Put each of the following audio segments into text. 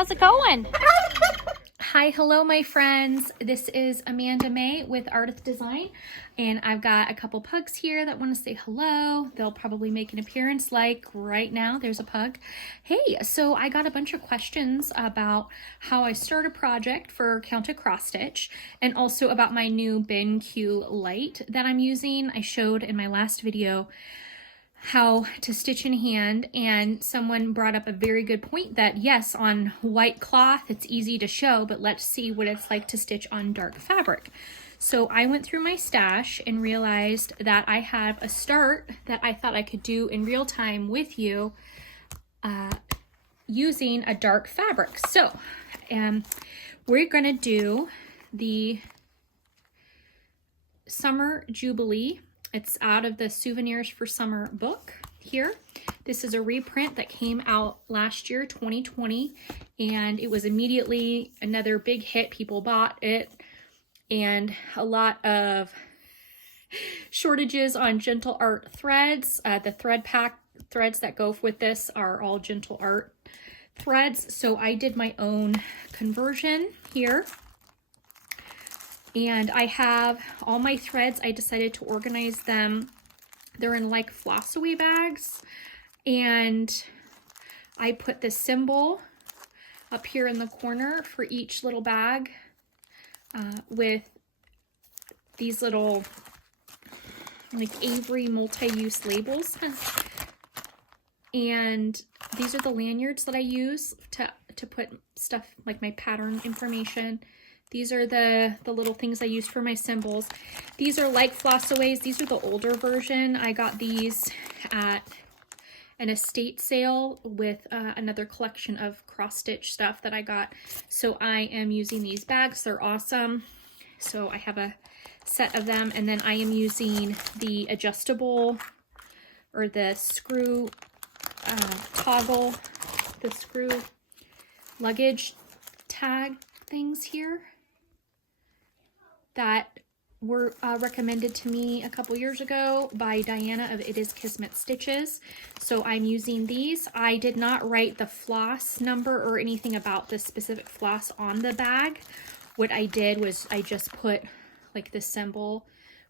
how's it going? Hi, hello my friends. This is Amanda Mae with Ardith Design, and I've got a couple pugs here that want to say hello. They'll probably make an appearance like right now. There's a pug. Hey, so I got a bunch of questions about how I start a project for Counted Cross Stitch, and also about my new BenQ light that I'm using. I showed in my last video how to stitch in hand, and someone brought up a very good point that yes, on white cloth it's easy to show, but let's see what it's like to stitch on dark fabric. So I went through my stash and realized that I have a start that I thought I could do in real time with you using a dark fabric. So we're gonna do the Summer Jubilee. It's out of the Souvenirs for Summer book here. This is a reprint that came out last year, 2020, and it was immediately another big hit. People bought it, and a lot of shortages on Gentle Art threads. The thread pack threads that go with this are all Gentle Art threads, so I did my own conversion here. And I have all my threads. I decided to organize them. They're in like floss-away bags. And I put the symbol up here in the corner for each little bag with these little like Avery multi-use labels. And these are the lanyards that I use to put stuff like my pattern information. These are the little things I used for my symbols. These are like Flossaways. These are the older version. I got these at an estate sale with another collection of cross-stitch stuff that I got. So I am using these bags. They're awesome. So I have a set of them. And then I am using the adjustable or the screw toggle, the screw luggage tag things here that were recommended to me a couple years ago by Diana of It Is Kismet Stitches. So I'm using these. I did not write the floss number or anything about the specific floss on the bag. What I did was I just put like the symbol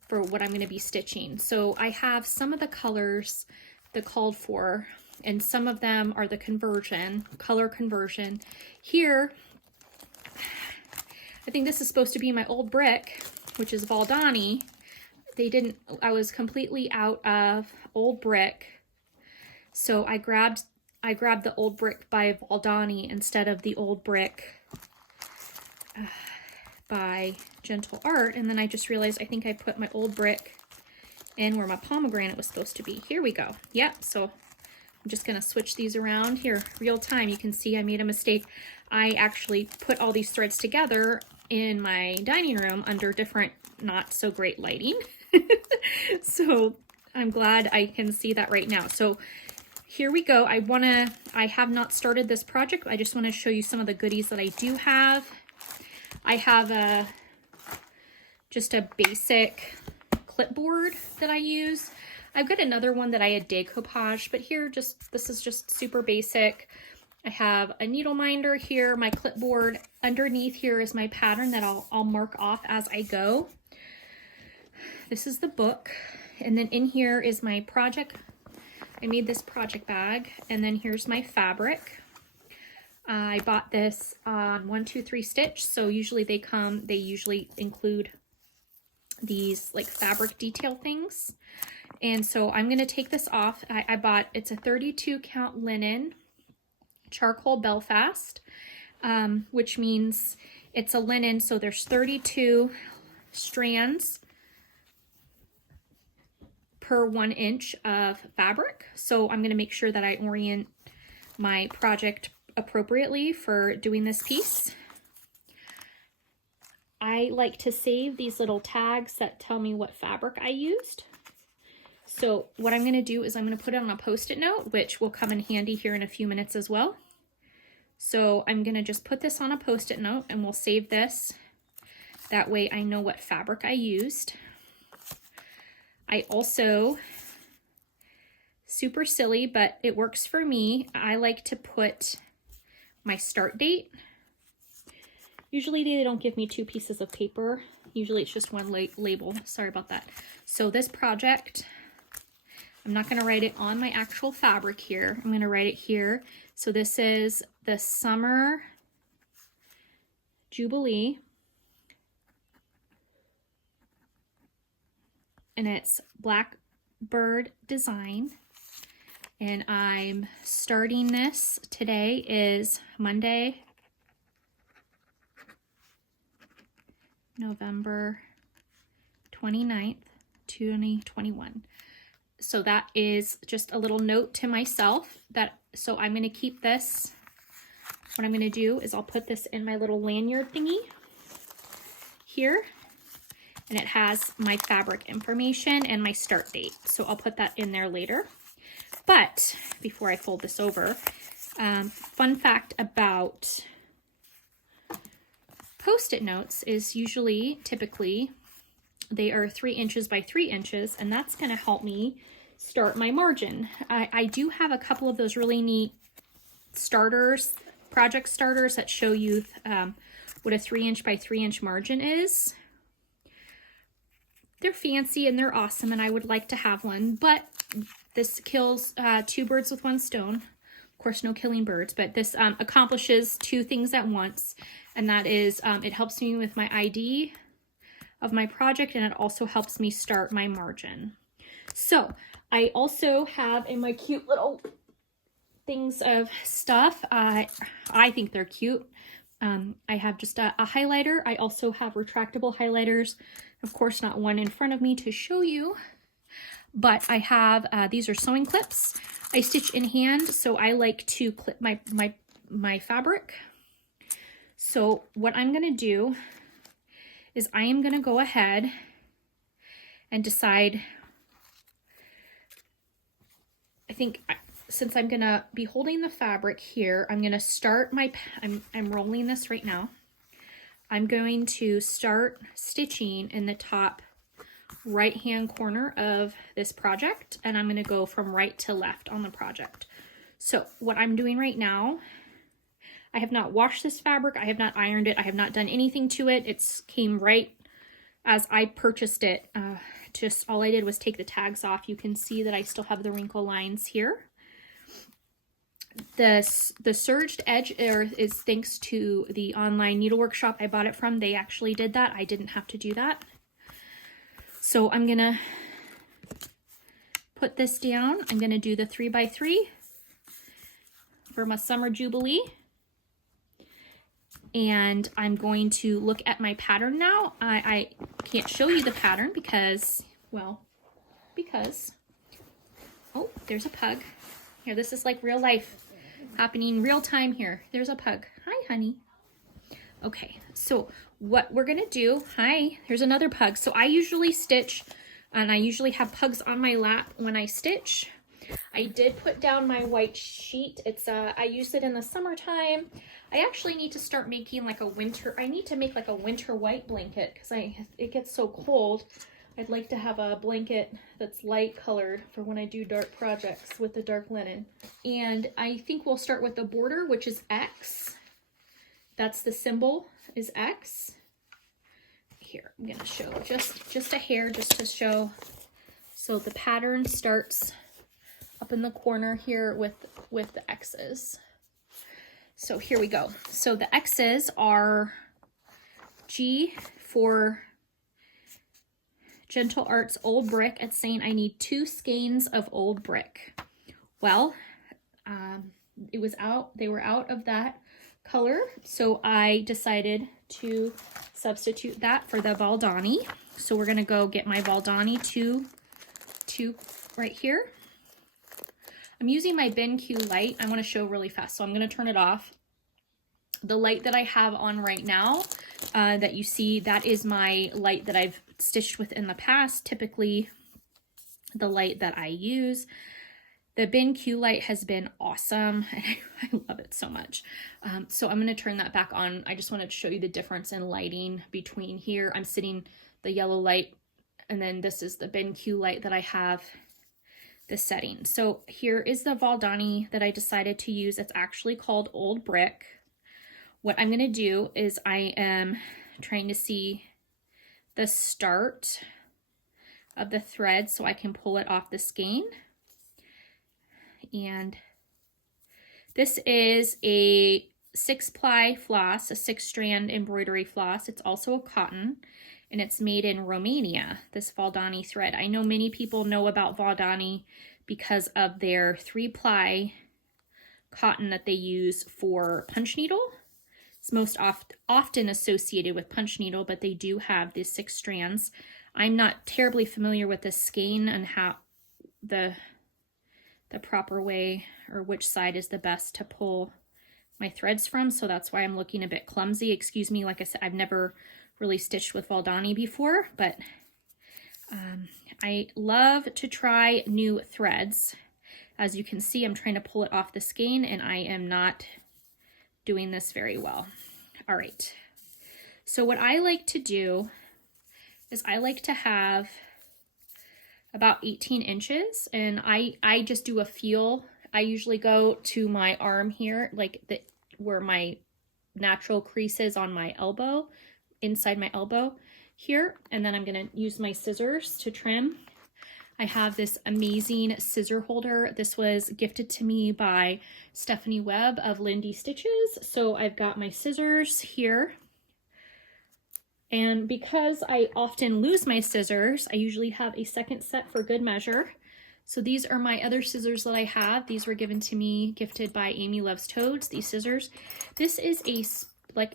for what I'm going to be stitching. So I have some of the colors that called for, and some of them are the conversion, color conversion. Here, I think this is supposed to be my old brick, which is Valdani. I was completely out of old brick. So I grabbed the old brick by Valdani instead of the old brick by Gentle Art. And then I just realized I think I put my old brick in where my pomegranate was supposed to be. Here we go. Yep, so I'm just gonna switch these around here real time. You can see I made a mistake. I actually put all these threads together in my dining room under different not so great lighting. So I'm glad I can see that right now. So here we go. I have not started this project. I just want to show you some of the goodies that I do have. I have just a basic clipboard that I use. I've got another one that I had decoupaged, but here this is just super basic. I have a needle minder here, my clipboard. Underneath here is my pattern that I'll mark off as I go. This is the book. And then in here is my project. I made this project bag. And then here's my fabric. I bought this on 1, 2, 3 Stitch. So usually they usually include these like fabric detail things. And so I'm going to take this off. It's a 32 count linen charcoal Belfast, which means it's a linen, so there's 32 strands per 1 inch of fabric. So I'm going to make sure that I orient my project appropriately for doing this piece. I like to save these little tags that tell me what fabric I used. So what I'm going to do is I'm going to put it on a Post-it note, which will come in handy here in a few minutes as well. So I'm going to just put this on a Post-it note and we'll save this. That way I know what fabric I used. I also, super silly, but it works for me, I like to put my start date. Usually they don't give me 2 pieces of paper. Usually it's just one label. Sorry about that. So this project, I'm not going to write it on my actual fabric here. I'm going to write it here. So this is the Summer Jubilee. And it's Blackbird Design. And I'm starting this. Today is Monday, November 29th, 2021. So that is just a little note to myself so I'm going to keep this. What I'm going to do is I'll put this in my little lanyard thingy here, and it has my fabric information and my start date. So I'll put that in there later. But before I fold this over, fun fact about Post-it notes is typically, they are 3 inches by 3 inches, and that's going to help me start my margin. I do have a couple of those really neat starters, project starters that show you what a 3 inch by 3 inch margin is. They're fancy and they're awesome, and I would like to have one, but this kills 2 birds with 1 stone. Of course, no killing birds, but this accomplishes 2 things at once, and that is it helps me with my ID of my project, and it also helps me start my margin. So I also have in my cute little things of stuff, I think they're cute. I have just a highlighter. I also have retractable highlighters. Of course, not one in front of me to show you, but I have, these are sewing clips. I stitch in hand, so I like to clip my fabric. So what I'm gonna do is I am gonna go ahead and decide, I think since I'm gonna be holding the fabric here, I'm gonna start I'm rolling this right now. I'm going to start stitching in the top right hand corner of this project, and I'm going to go from right to left on the project. So what I'm doing right now, I have not washed this fabric, I have not ironed it, I have not done anything to it. It came right as I purchased it. Just all I did was take the tags off. You can see that I still have the wrinkle lines here. The surged edge is thanks to the online needle workshop I bought it from. They actually did that. I didn't have to do that. So I'm gonna put this down. I'm gonna do the 3x3 for my Summer Jubilee. And I'm going to look at my pattern now. I can't show you the pattern because, oh, there's a pug. Here, this is like real life happening real time here. There's a pug. Hi, honey. Okay, so what we're gonna do, here's another pug. So I usually stitch, and I usually have pugs on my lap when I stitch. I did put down my white sheet. It's I use it in the summertime. I actually need to start making like a winter, I need to make like a winter white blanket because it gets so cold. I'd like to have a blanket that's light colored for when I do dark projects with the dark linen. And I think we'll start with the border, which is X. That's the symbol, is X. Here, I'm gonna show just a hair just to show. So the pattern starts up in the corner here with the X's. So here we go. So the X's are G for Gentle Arts Old Brick. It's saying I need 2 skeins of old brick. Well, it was out, they were out of that color, so I decided to substitute that for the Valdani. So we're gonna go get my Valdani 2 right here. I'm using my BenQ light. I want to show really fast, so I'm going to turn it off. The light that I have on right now that you see, that is my light that I've stitched with in the past, typically the light that I use. The BenQ light has been awesome, and I love it so much. So I'm going to turn that back on. I just wanted to show you the difference in lighting between here. I'm sitting the yellow light, and then this is the BenQ light that I have the setting. So here is the Valdani that I decided to use. It's actually called Old Brick. What I'm going to do is I am trying to see the start of the thread so I can pull it off the skein. And this is a 6-ply floss, a 6-strand embroidery floss. It's also a cotton, and it's made in Romania, this Valdani thread. I know many people know about Valdani because of their 3-ply cotton that they use for punch needle. It's most often associated with punch needle, but they do have these 6 strands. I'm not terribly familiar with the skein and how the proper way or which side is the best to pull my threads from, so that's why I'm looking a bit clumsy. Excuse me, like I said, I've never really stitched with Valdani before, but I love to try new threads. As you can see, I'm trying to pull it off the skein and I am not doing this very well. All right, so what I like to do is I like to have about 18 inches, and I just do a feel. I usually go to my arm here, like where my natural crease is on my elbow, inside my elbow here, and then I'm gonna use my scissors to trim. I have this amazing scissor holder. This was gifted to me by Stephanie Webb of Lindy Stitches. So I've got my scissors here. And because I often lose my scissors, I usually have a second set for good measure. So these are my other scissors that I have. These were given to me, gifted by Amy Loves Toads, these scissors. This is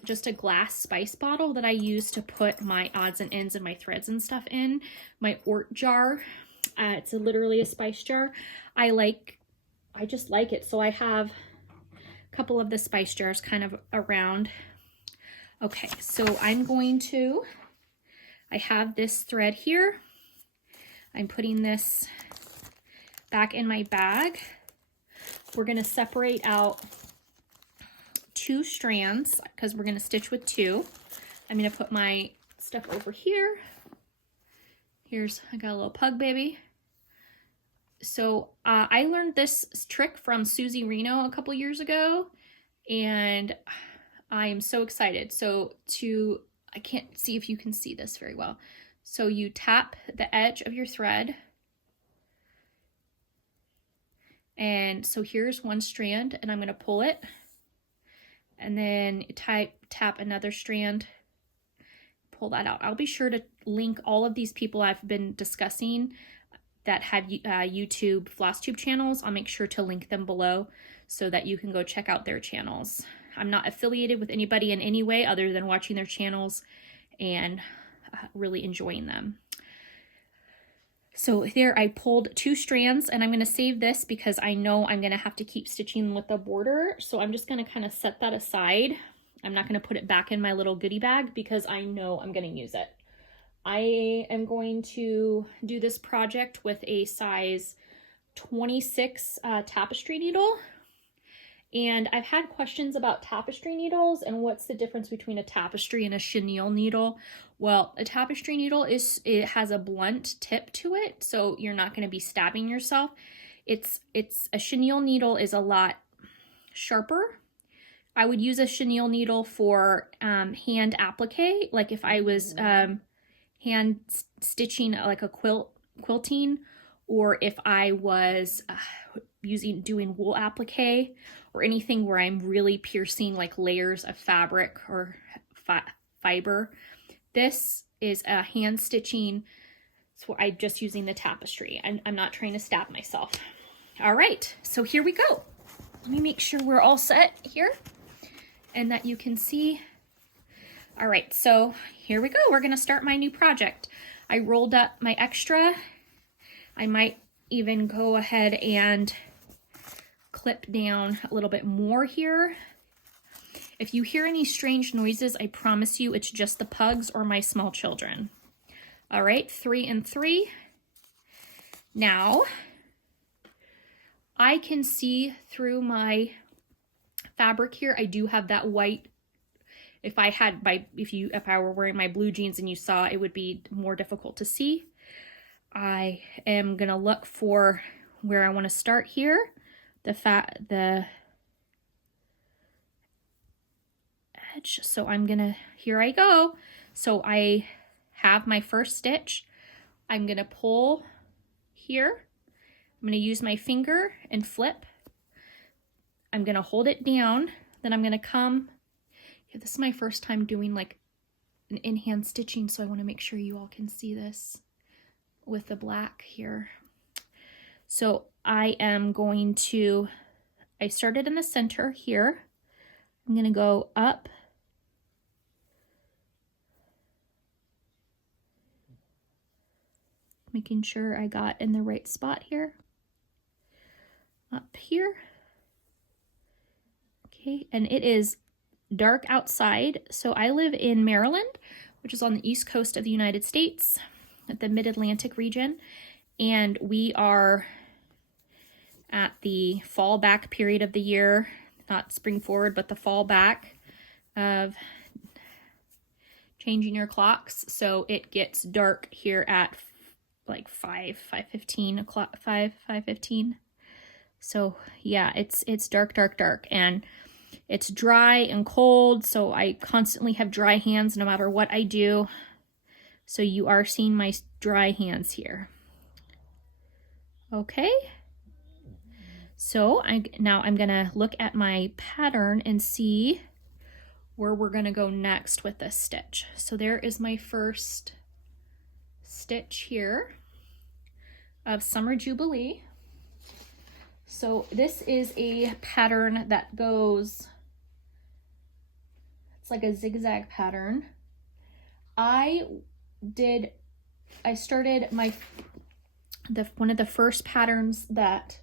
just a glass spice bottle that I use to put my odds and ends and my threads and stuff in. My Ort jar. It's literally a spice jar. I just like it. So I have a couple of the spice jars kind of around. Okay, so I have this thread here. I'm putting this back in my bag. We're going to separate out 2 strands because we're going to stitch with 2. I'm going to put my stuff over here. I got a little pug baby. So I learned this trick from Susie Reno a couple years ago, and I am so excited. So I can't see if you can see this very well. So you tap the edge of your thread. And so here's one strand, and I'm going to pull it. And then tap another strand, pull that out. I'll be sure to link all of these people I've been discussing that have YouTube Flosstube channels. I'll make sure to link them below so that you can go check out their channels. I'm not affiliated with anybody in any way other than watching their channels and really enjoying them. So there I pulled 2 strands, and I'm going to save this because I know I'm going to have to keep stitching with the border. So I'm just going to kind of set that aside. I'm not going to put it back in my little goodie bag because I know I'm going to use it. I am going to do this project with a size 26 tapestry needle. And I've had questions about tapestry needles and what's the difference between a tapestry and a chenille needle. Well, a tapestry needle it has a blunt tip to it, so you're not going to be stabbing yourself. It's a chenille needle is a lot sharper. I would use a chenille needle for hand applique, like if I was hand stitching like a quilting, or if I was doing wool applique, or anything where I'm really piercing like layers of fabric or fiber. This is a hand stitching, so I'm just using the tapestry, and I'm not trying to stab myself. All right, so here we go. Let me make sure we're all set here and that you can see. All right, so here we go. We're gonna start my new project. I rolled up my extra. I might even go ahead and clip down a little bit more here. If you hear any strange noises, I promise you it's just the pugs or my small children. All right, 3 and 3. Now, I can see through my fabric here. I do have that white. If I were wearing my blue jeans and you saw, it would be more difficult to see. I am gonna look for where I want to start here, the edge. So I'm gonna, here I go. So I have my first stitch. I'm gonna pull here. I'm gonna use my finger and flip. I'm gonna hold it down. Then I'm gonna come, yeah, this is my first time doing like an in-hand stitching, so I wanna make sure you all can see this with the black here. So I am going to, I started in the center here. I'm gonna go up, making sure I got in the right spot here. Up here. Okay, and it is dark outside. So I live in Maryland, which is on the east coast of the United States, at the mid-Atlantic region. And we are at the fall back period of the year, not spring forward, but the fall back of changing your clocks. So it gets dark here at like 5:15 o'clock, 5:15. So yeah, it's dark, dark, dark, and it's dry and cold. So I constantly have dry hands no matter what I do. So you are seeing my dry hands here. Okay. So now I'm gonna look at my pattern and see where we're gonna go next with this stitch. So there is my first stitch here of Summer Jubilee. So this is a pattern that goes, it's like a zigzag pattern. I started one of the first patterns that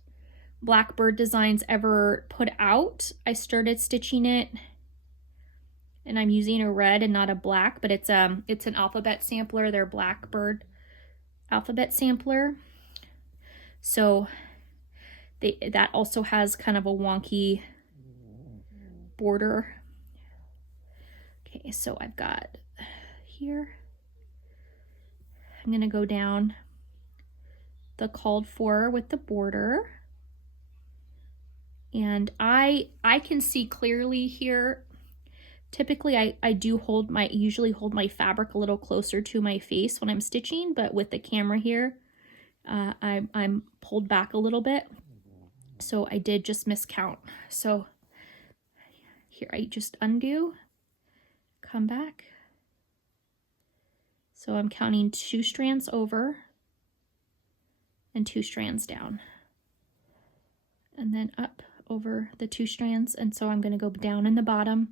Blackbird Designs ever put out. I started stitching it, and I'm using a red and not a black, but it's an alphabet sampler, their Blackbird alphabet sampler. So that also has kind of a wonky border. Okay, so I've got here, I'm gonna go down the called for with the border. And I can see clearly here. Typically I usually hold my fabric a little closer to my face when I'm stitching, but with the camera here, I'm pulled back a little bit. So I did just miscount. So here I just undo, come back. So I'm counting 2 strands over and 2 strands down, and then up over the 2 strands. And so I'm going to go down in the bottom,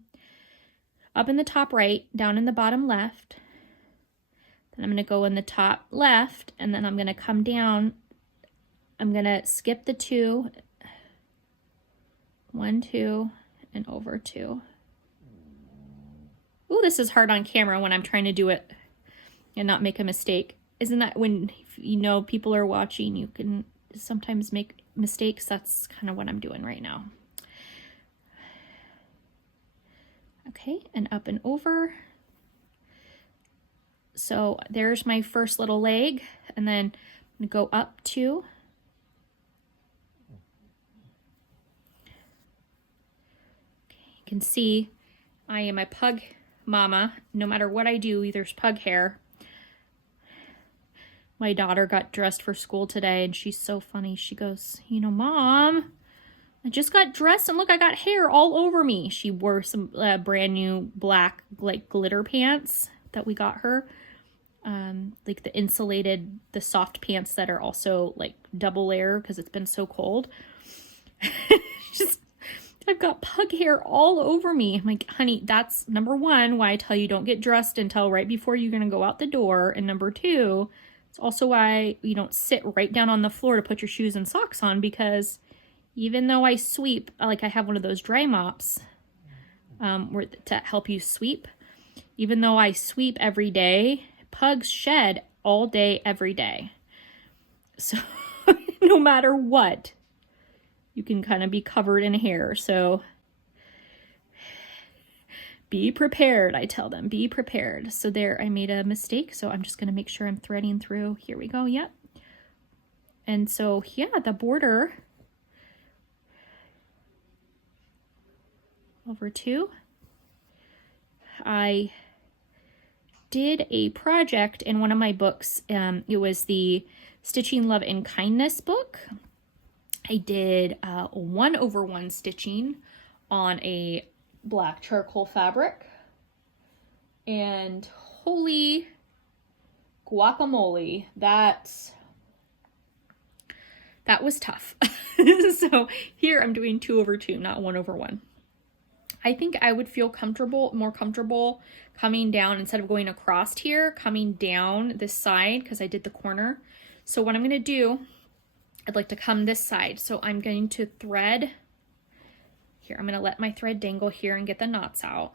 up in the top right, down in the bottom left. Then I'm going to go in the top left, and then I'm going to come down. I'm going to skip the 2, 1, 2, and over 2. Ooh, this is hard on camera when I'm trying to do it and not make a mistake. Isn't that when, you know, people are watching, you can sometimes make mistakes? That's kind of what I'm doing right now. Okay, and up and over. So there's my first little leg, and then I'm gonna go up 2. Okay, you can see I am a pug mama. No matter what I do, there's pug hair. My daughter got dressed for school today, and she's so funny. She goes, you know, Mom, I just got dressed, and look, I got hair all over me. She wore some brand new black, like, glitter pants that we got her. Like the insulated, the soft pants that are also, like, double layer because it's been so cold. I've got pug hair all over me. I'm like, honey, that's number 1, why I tell you don't get dressed until right before you're going to go out the door. And number 2, it's also why you don't sit right down on the floor to put your shoes and socks on, because even though I sweep, like I have one of those dry mops to help you sweep, even though I sweep every day, pugs shed all day, every day. So no matter what, you can kind of be covered in hair. So be prepared, I tell them, be prepared. So there, I made a mistake, so I'm just going to make sure I'm threading through. Here we go, yep. And so, yeah, the border over 2. I did a project in one of my books. It was the Stitching Love and Kindness book. I did 1/1 stitching on a black charcoal fabric, and holy guacamole, that was tough. So here I'm doing 2/2, not 1/1. I think I would feel more comfortable coming down instead of going across here, coming down this side because I did the corner. So what I'm going to do, I'd like to come this side. So I'm going to thread here. I'm going to let my thread dangle here and get the knots out.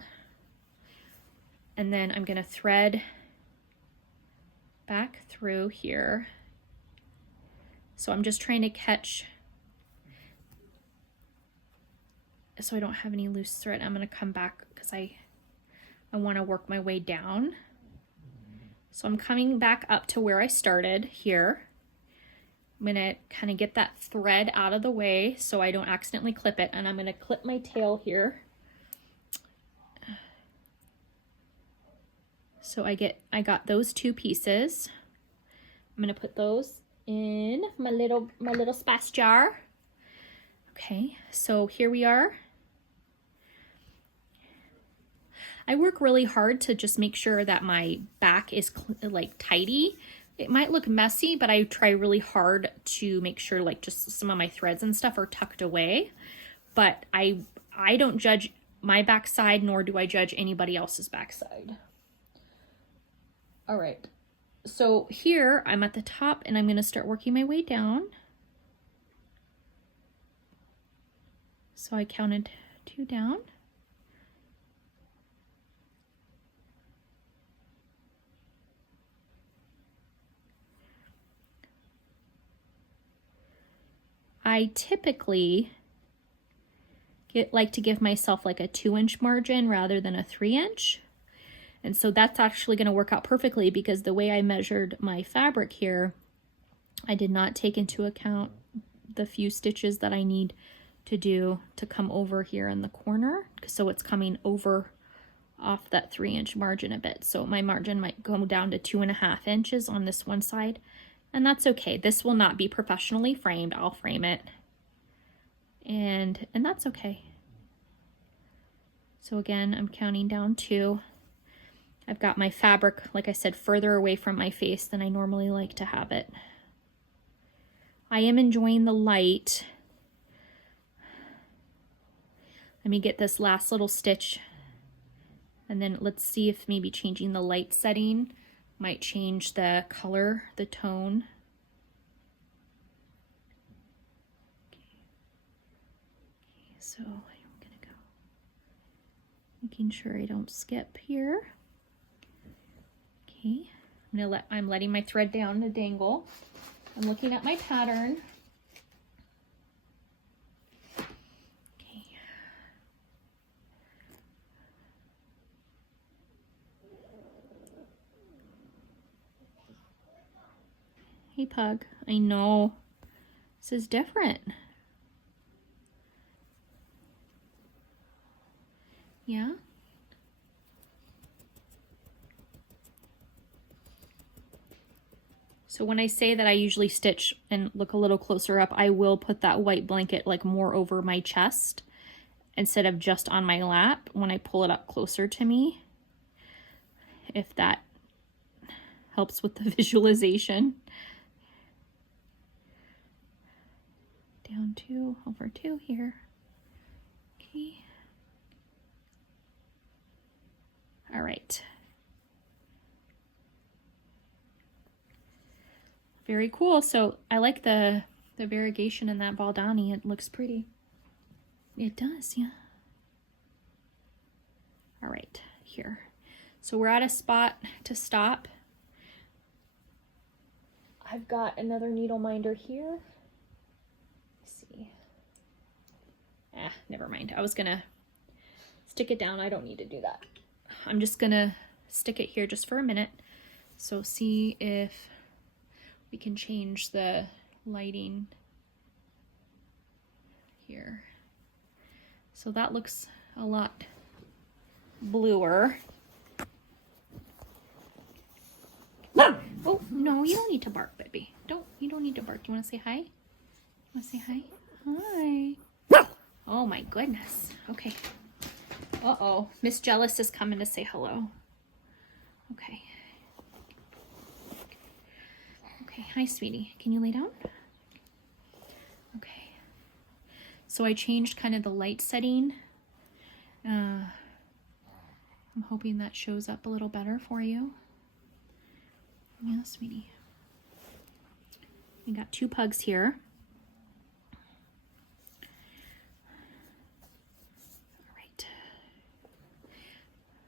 And then I'm going to thread back through here. So I'm just trying to catch, so I don't have any loose thread. I'm going to come back because I want to work my way down. So I'm coming back up to where I started here. I'm going to kind of get that thread out of the way so I don't accidentally clip it, and I'm going to clip my tail here. So I got those 2 pieces. I'm going to put those in my little spice jar. Okay, so here we are. I work really hard to just make sure that my back is like tidy. It might look messy, but I try really hard to make sure like just some of my threads and stuff are tucked away. But I don't judge my backside, nor do I judge anybody else's backside. All right, so here I'm at the top and I'm going to start working my way down. So I counted 2 down. I typically like to give myself like a 2-inch margin rather than a 3-inch. And so that's actually going to work out perfectly because the way I measured my fabric here, I did not take into account the few stitches that I need to do to come over here in the corner. So it's coming over off that 3-inch margin a bit. So my margin might go down to 2.5 inches on this one side. And that's okay. This will not be professionally framed. I'll frame it. And that's okay. So again, I'm counting down 2. I've got my fabric, like I said, further away from my face than I normally like to have it. I am enjoying the light. Let me get this last little stitch, and then let's see if maybe changing the light setting might change the color, the tone. Okay, so I'm gonna go, making sure I don't skip here. Okay, I'm letting my thread down to dangle. I'm looking at my pattern. Okay. Hey Pug, I know this is different. Yeah. So when I say that I usually stitch and look a little closer up, I will put that white blanket like more over my chest instead of just on my lap when I pull it up closer to me, if that helps with the visualization. Down 2, over 2 here. Okay. All right. Very cool. So I like the variegation in that Baldani. It looks pretty. It does, yeah. All right, here. So we're at a spot to stop. I've got another needle minder here. Let's see. Never mind. I was gonna stick it down. I don't need to do that. I'm just gonna stick it here just for a minute. So see if we can change the lighting here. So that looks a lot bluer. Oh, no, you don't need to bark, baby. You don't need to bark. You want to say hi? You want to say hi? Hi. Oh my goodness. Okay. Uh-oh. Miss Jealous is coming to say hello. Okay. Okay. Hi, sweetie. Can you lay down? Okay. So I changed kind of the light setting. I'm hoping that shows up a little better for you. Yeah, sweetie. We got 2 pugs here. All right.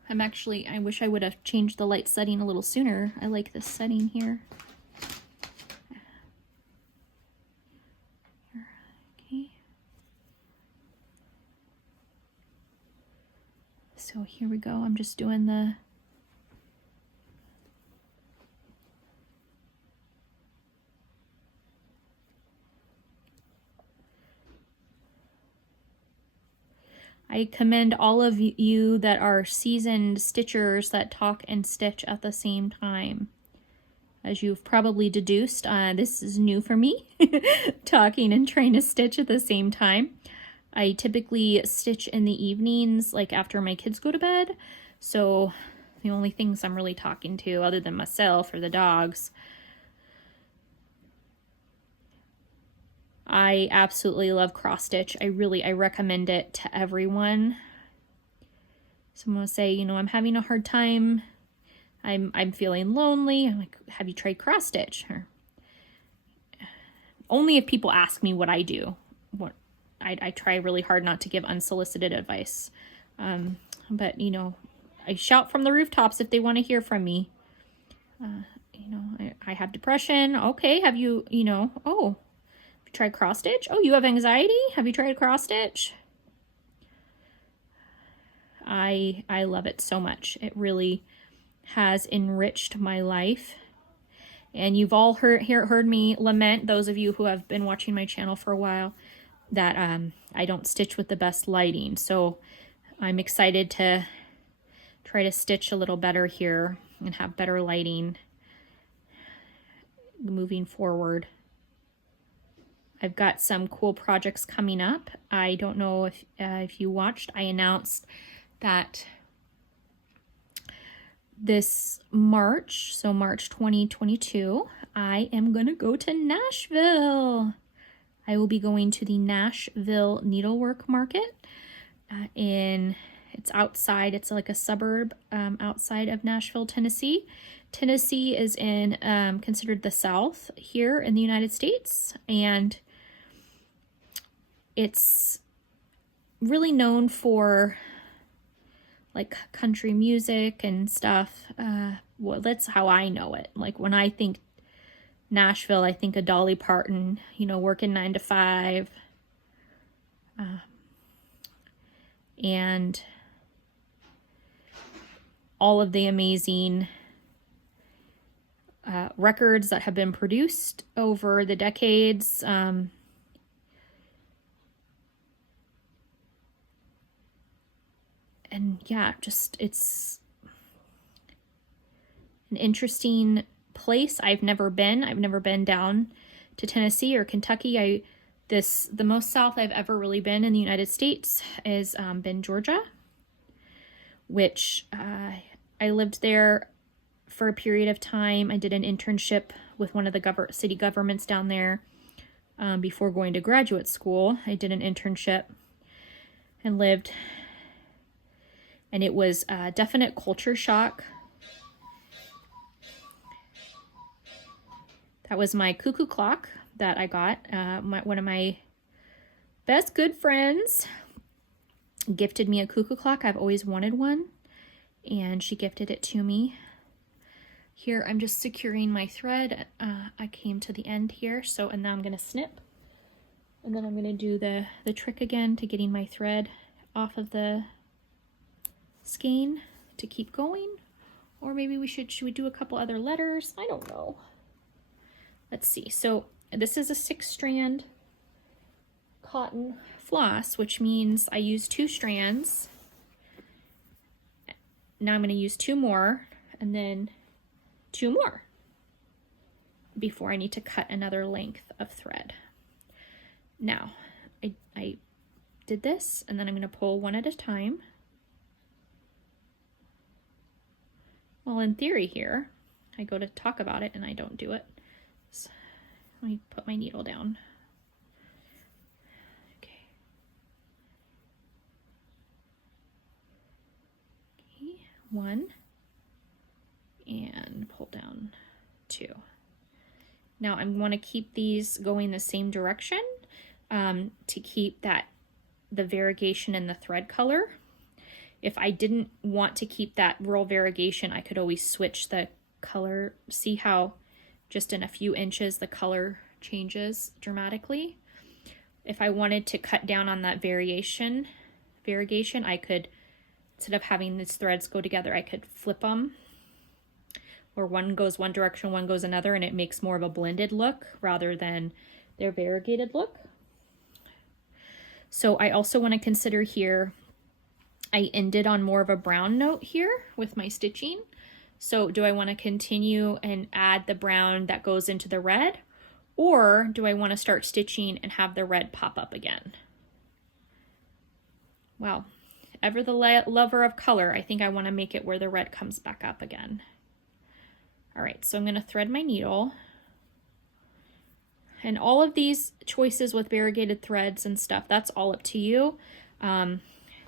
I wish I would have changed the light setting a little sooner. I like this setting here. Okay. So here we go. I'm just doing the I commend all of you that are seasoned stitchers that talk and stitch at the same time. As you've probably deduced, this is new for me, talking and trying to stitch at the same time. I typically stitch in the evenings, like after my kids go to bed. So the only things I'm really talking to, other than myself or the dogs, I absolutely love cross stitch. I recommend it to everyone. Someone will say, you know, I'm having a hard time. I'm feeling lonely. I'm like, have you tried cross stitch? Or, only if people ask me what I do. I try really hard not to give unsolicited advice. But you know, I shout from the rooftops if they want to hear from me. You know, I have depression. Okay, have you, you know, oh, have you tried cross stitch? Oh, you have anxiety? Have you tried cross stitch? I love it so much. It really has enriched my life. And you've all heard me lament, those of you who have been watching my channel for a while, that I don't stitch with the best lighting. So I'm excited to try to stitch a little better here and have better lighting moving forward. I've got some cool projects coming up. I don't know if you watched, I announced that this March, so March 2022, I am going to go to Nashville. I will be going to the Nashville Needlework Market. It's outside, it's like a suburb outside of Nashville, Tennessee. Tennessee is in considered the South here in the United States, and it's really known for like country music and stuff. Well, that's how I know it. Like when I think Nashville, I think of Dolly Parton, you know, working 9 to 5. And all of the amazing records that have been produced over the decades. And yeah, just it's an interesting place. I've never been down to Tennessee or Kentucky. The most south I've ever really been in the United States is been Georgia, which I lived there for a period of time. I did an internship with one of the city governments down there before going to graduate school. I did an internship and lived, and it was a definite culture shock. That was my cuckoo clock that I got. One of my best good friends gifted me a cuckoo clock. I've always wanted one, and she gifted it to me. Here, I'm just securing my thread. I came to the end here, and now I'm gonna snip. And then I'm gonna do the trick again to getting my thread off of the skein to keep going. Or maybe should we do a couple other letters? I don't know. Let's see. So this is a 6-strand cotton floss, which means I use 2 strands. Now I'm going to use 2 more and then 2 more before I need to cut another length of thread. Now, I did this, and then I'm going to pull one at a time. Well, in theory here, I go to talk about it and I don't do it. So let me put my needle down. Okay. Okay, 1, and pull down 2. Now I want to keep these going the same direction to keep the variegation in the thread color. If I didn't want to keep that rural variegation, I could always switch the color. See how just in a few inches the color changes dramatically? If I wanted to cut down on that variegation, I could, instead of having these threads go together, I could flip them, or one goes one direction, one goes another, and it makes more of a blended look rather than their variegated look. So I also want to consider here, I ended on more of a brown note here with my stitching. So do I want to continue and add the brown that goes into the red, or do I want to start stitching and have the red pop up again? Well, ever the lover of color, I think I want to make it where the red comes back up again. All right, so I'm going to thread my needle. And all of these choices with variegated threads and stuff, that's all up to you.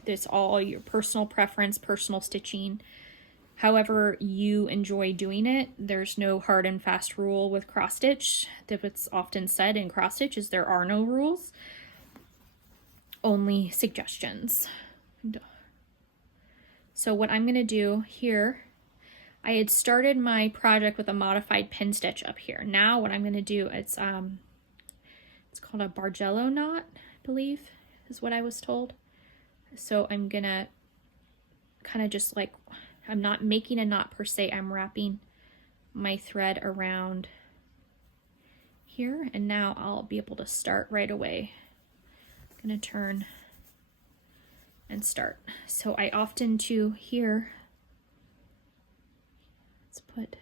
It's all your personal preference, personal stitching. However you enjoy doing it. There's no hard and fast rule with cross stitch. It's often said in cross stitches there are no rules, only suggestions. So what I'm going to do here, I had started my project with a modified pin stitch up here. Now what I'm going to do, it's called a Bargello knot, I believe is what I was told. So I'm going to kind of just like, I'm not making a knot per se, I'm wrapping my thread around here, and now I'll be able to start right away. I'm going to turn and start. So I often do here, let's put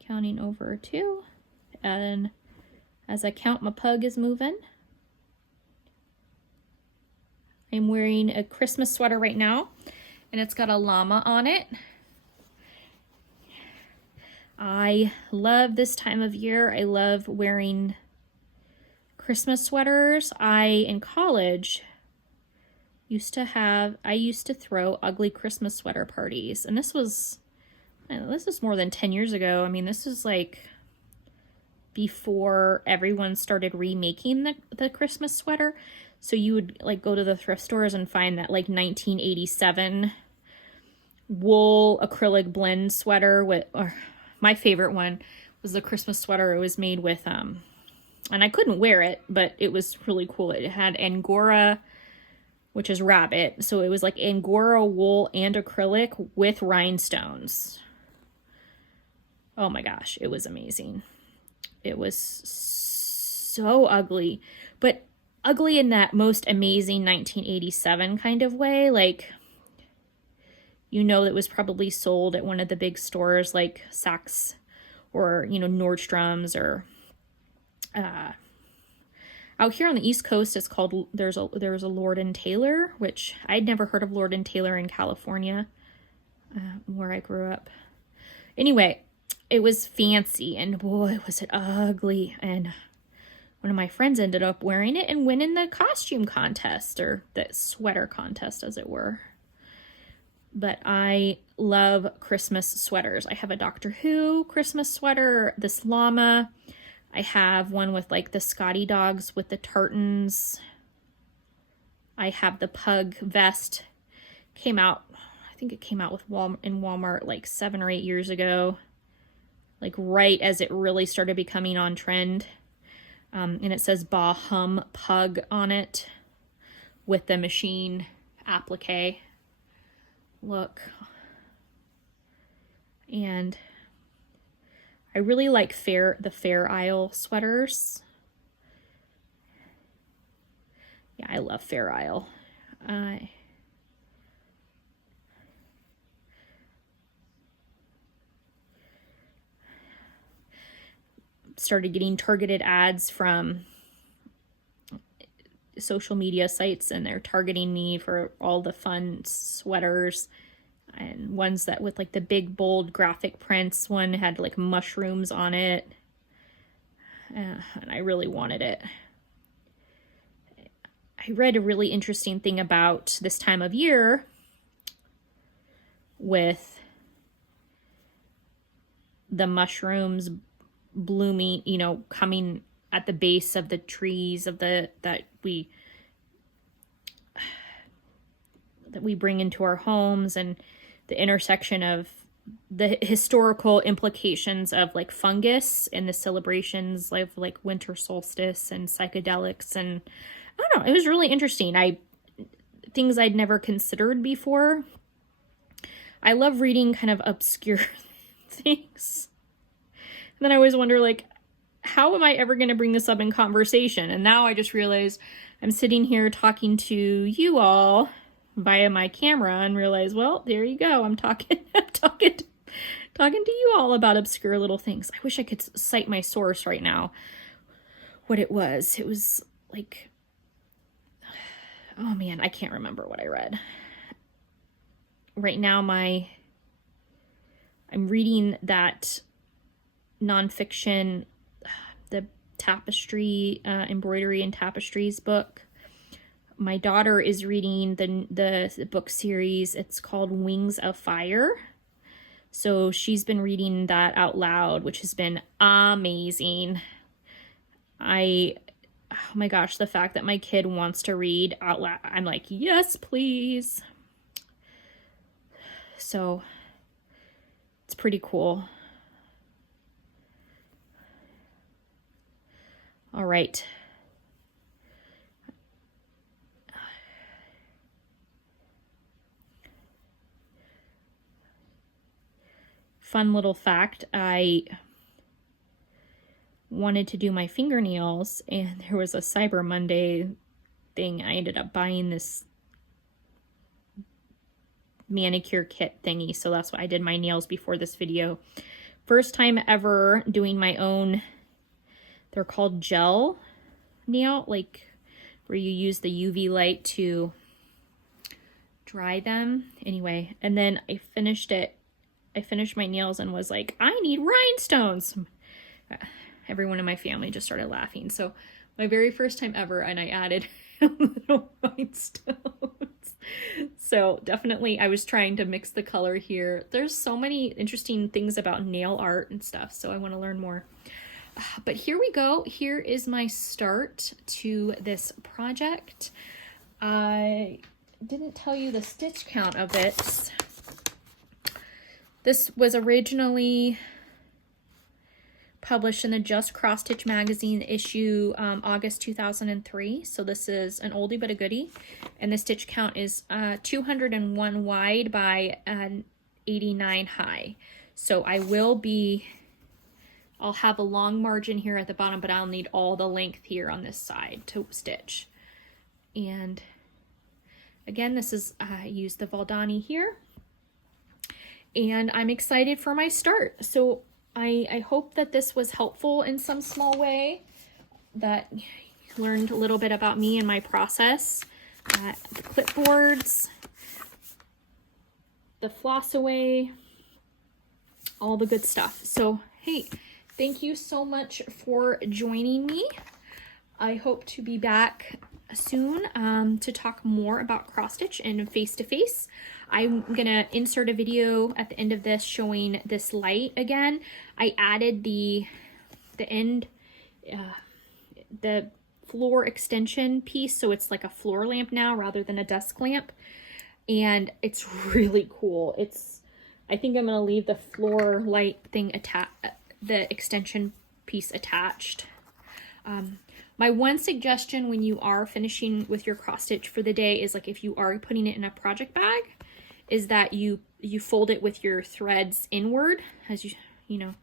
counting over 2, and as I count, my pug is moving. I'm wearing a Christmas sweater right now, and it's got a llama on it. I love this time of year. I love wearing Christmas sweaters. In college, I used to throw ugly Christmas sweater parties, and this is more than 10 years ago. I mean, this is like before everyone started remaking the Christmas sweater. So you would like go to the thrift stores and find that like 1987 wool acrylic blend sweater or my favorite one was the Christmas sweater. It was made with, and I couldn't wear it, but it was really cool. It had Angora, which is rabbit. So it was like Angora wool and acrylic with rhinestones. Oh my gosh, it was amazing. It was so ugly, but ugly in that most amazing 1987 kind of way. Like, it was probably sold at one of the big stores like Saks or, Nordstrom's, or out here on the East Coast, it's called, there's a Lord & Taylor, which I'd never heard of Lord & Taylor in California, where I grew up. Anyway, it was fancy, and boy, was it ugly. And one of my friends ended up wearing it and winning the costume contest, or the sweater contest, as it were. But I love Christmas sweaters. I have a Doctor Who Christmas sweater, this llama. I have one with like the Scotty dogs with the tartans. I have the pug vest. I think it came out in Walmart like 7 or 8 years ago, like right as it really started becoming on trend. And it says Bah Hum Pug on it with the machine applique look. And I really like the Fair Isle sweaters. Yeah, I love Fair Isle. Started getting targeted ads from social media sites, and they're targeting me for all the fun sweaters and ones that with like the big bold graphic prints. One had like mushrooms on it, and I really wanted it. I read a really interesting thing about this time of year with the mushrooms blooming, you know, coming at the base of the trees of that we bring into our homes, and the intersection of the historical implications of like fungus and the celebrations of like winter solstice and psychedelics. And I don't know, it was really interesting. Things I'd never considered before. I love reading kind of obscure things. And then I always wonder, like, how am I ever going to bring this up in conversation? And now I just realize I'm sitting here talking to you all via my camera and realize, well, there you go. I'm talking to you all about obscure little things. I wish I could cite my source right now. What it was like, oh man, I can't remember what I read. Right now, I'm reading that nonfiction, the tapestry, embroidery and tapestries book. My daughter is reading the book series. It's called Wings of Fire. So she's been reading that out loud, which has been amazing. Oh my gosh, the fact that my kid wants to read out loud, I'm like, yes, please. So it's pretty cool. All right. Fun little fact, I wanted to do my fingernails, and there was a Cyber Monday thing. I ended up buying this manicure kit thingy, so that's why I did my nails before this video. First time ever doing my own. They're called gel nail, like where you use the UV light to dry them. Anyway, and then I finished my nails and was like, I need rhinestones. Everyone in my family just started laughing. So my very first time ever, and I added little rhinestones. So definitely I was trying to mix the color here. There's so many interesting things about nail art and stuff, so I want to learn more. But here we go. Here is my start to this project. I didn't tell you the stitch count of it. This was originally published in the Just Cross Stitch magazine issue, August 2003. So this is an oldie but a goodie. And the stitch count is 201 wide by 89 high. So I'll have a long margin here at the bottom, but I'll need all the length here on this side to stitch. And again, this is, I used the Valdani here. And I'm excited for my start. So I hope that this was helpful in some small way, that you learned a little bit about me and my process. The clipboards, the floss away, all the good stuff. So, hey, thank you so much for joining me. I hope to be back soon to talk more about cross stitch and face-to-face. I'm gonna insert a video at the end of this showing this light again. I added the end, the floor extension piece, so it's like a floor lamp now rather than a desk lamp, and it's really cool. I think I'm gonna leave the floor light thing the extension piece attached. My one suggestion when you are finishing with your cross stitch for the day is, like, if you are putting it in a project bag, is that you fold it with your threads inward, as you know,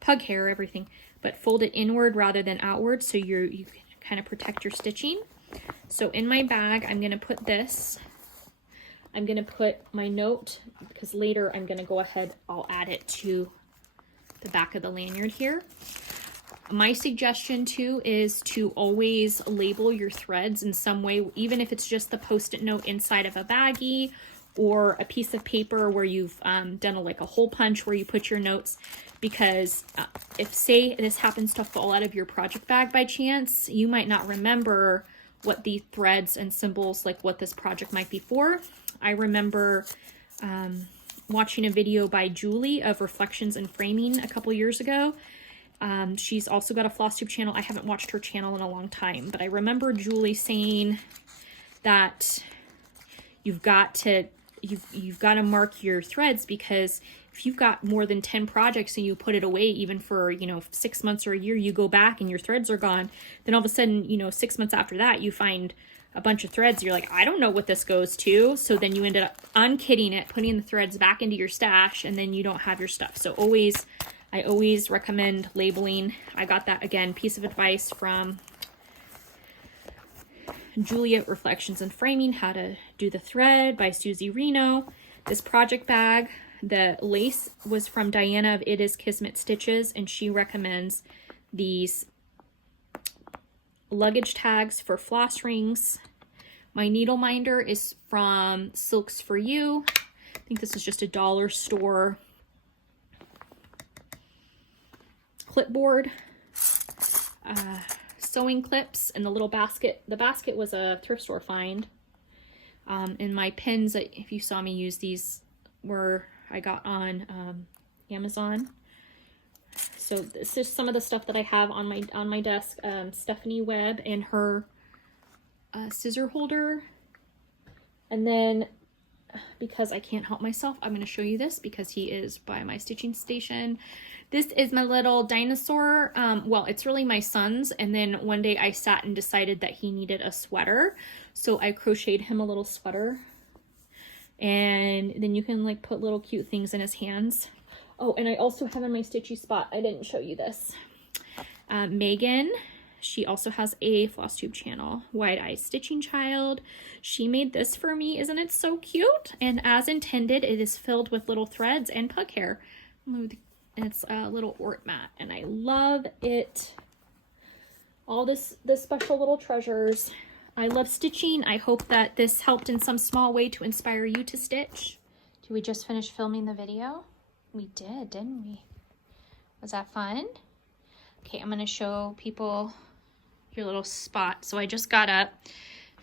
pug hair, everything, but fold it inward rather than outward so you can kind of protect your stitching. So in my bag, I'm going to put this. I'm going to put my note, because later I'm going to go ahead, I'll add it to the back of the lanyard here. My suggestion too is to always label your threads in some way, even if it's just the Post-it note inside of a baggie or a piece of paper where you've done like a hole punch where you put your notes, because if, say, this happens to fall out of your project bag by chance, you might not remember what the threads and symbols, like what this project might be for. I remember watching a video by Julie of Reflections and Framing a couple years ago. She's also got a Flosstube channel. I haven't watched her channel in a long time, but I remember Julie saying that you've got to mark your threads, because if you've got more than 10 projects and you put it away even for, 6 months or a year, you go back and your threads are gone, then all of a sudden, 6 months after that, you find a bunch of threads. You're like, I don't know what this goes to. So then you ended up unkitting it, putting the threads back into your stash, and then you don't have your stuff. So I always recommend labeling. I got that, again, piece of advice from Julia Reflections and Framing, How to Do the Thread by Susie Reno. This project bag, the lace was from Diana of It Is Kismet Stitches, and she recommends these luggage tags for floss rings. My needle minder is from Silks For You. I think this is just a dollar store clipboard. Sewing clips and the little basket. The basket was a thrift store find. And my pins, if you saw me use these, were I got on Amazon. So this is some of the stuff that I have on my desk. Stephanie Webb and her scissor holder. And then, because I can't help myself, I'm going to show you this because he is by my stitching station. This is my little dinosaur. Well, it's really my son's. And then one day I sat and decided that he needed a sweater. So I crocheted him a little sweater. And then you can like put little cute things in his hands. Oh, and I also have in my stitchy spot, I didn't show you this. Megan, she also has a Flosstube channel, Wide Eye Stitching Child. She made this for me. Isn't it so cute? And as intended, it is filled with little threads and pug hair. It's a little ort mat, and I love it. All this special little treasures. I love stitching. I hope that this helped in some small way to inspire you to stitch. Did we just finish filming the video? We did, didn't we? Was that fun? Okay, I'm going to show people your little spot. So I just got up.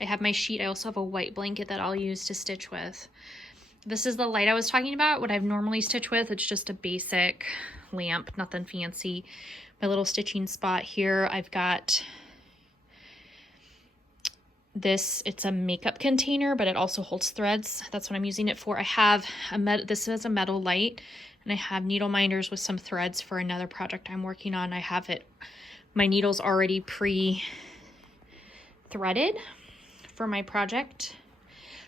I have my sheet. I also have a white blanket that I'll use to stitch with. This is the light I was talking about, what I've normally stitched with. It's just a basic lamp, nothing fancy. My little stitching spot here, I've got this. It's a makeup container, but it also holds threads. That's what I'm using it for. I have this is a metal light, and I have needle minders with some threads for another project I'm working on. I have my needles already pre-threaded for my project.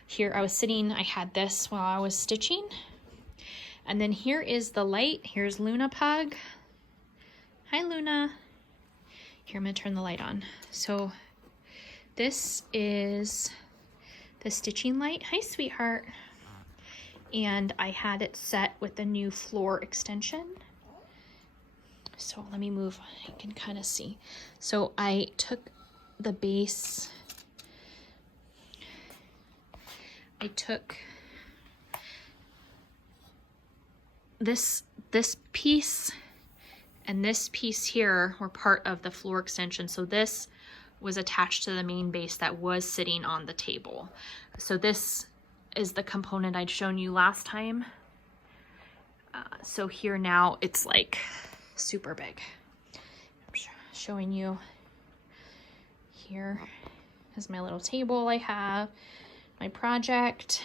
Here I was sitting, I had this while I was stitching. And then here is the light. Here's Luna Pug. Hi, Luna. Here, I'm gonna turn the light on. So this is the stitching light. Hi, sweetheart. And I had it set with the new floor extension. So let me move, I can kind of see. So I took the base, I took this piece and this piece here were part of the floor extension. So this was attached to the main base that was sitting on the table. So this is the component I'd shown you last time. So here now it's like super big. I'm showing you. Here is my little table I have, my project,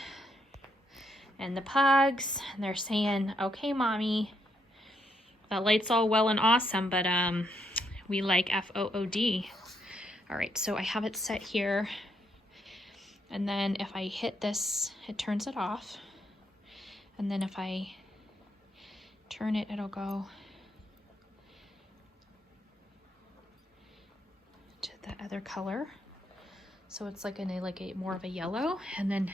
and the pugs. And they're saying, okay, mommy, that light's all well and awesome, but we like FOOD. All right, so I have it set here. And then if I hit this, it turns it off. And then if I turn it, it'll go to the other color. So it's like a more of a yellow. And then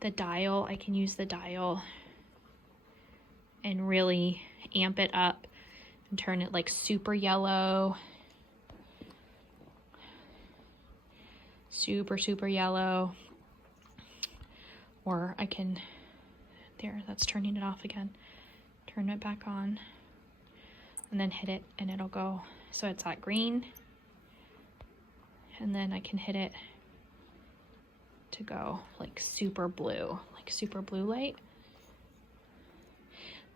the dial, I can use the dial and really amp it up and turn it like super yellow. Super, super yellow. Or I can, there, that's turning it off again. Turn it back on and then hit it and it'll go. So it's that green. And then I can hit it to go like super blue light.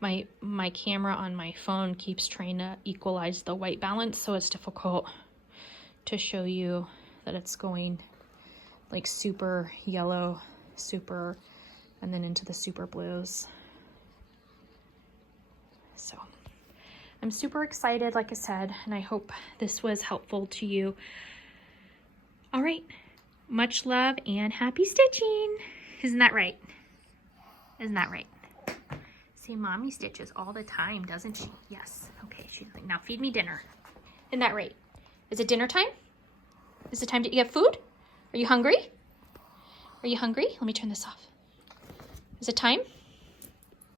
My camera on my phone keeps trying to equalize the white balance, so it's difficult to show you that it's going like super yellow, super, and then into the super blues. So I'm super excited, like I said, and I hope this was helpful to you. All right, much love and happy stitching. Isn't that right? Isn't that right? See, mommy stitches all the time, doesn't she? Yes. Okay, she's like, now feed me dinner. Isn't that right? Is it dinner time? Is it time to get food? Are you hungry? Are you hungry? Let me turn this off. Is it time?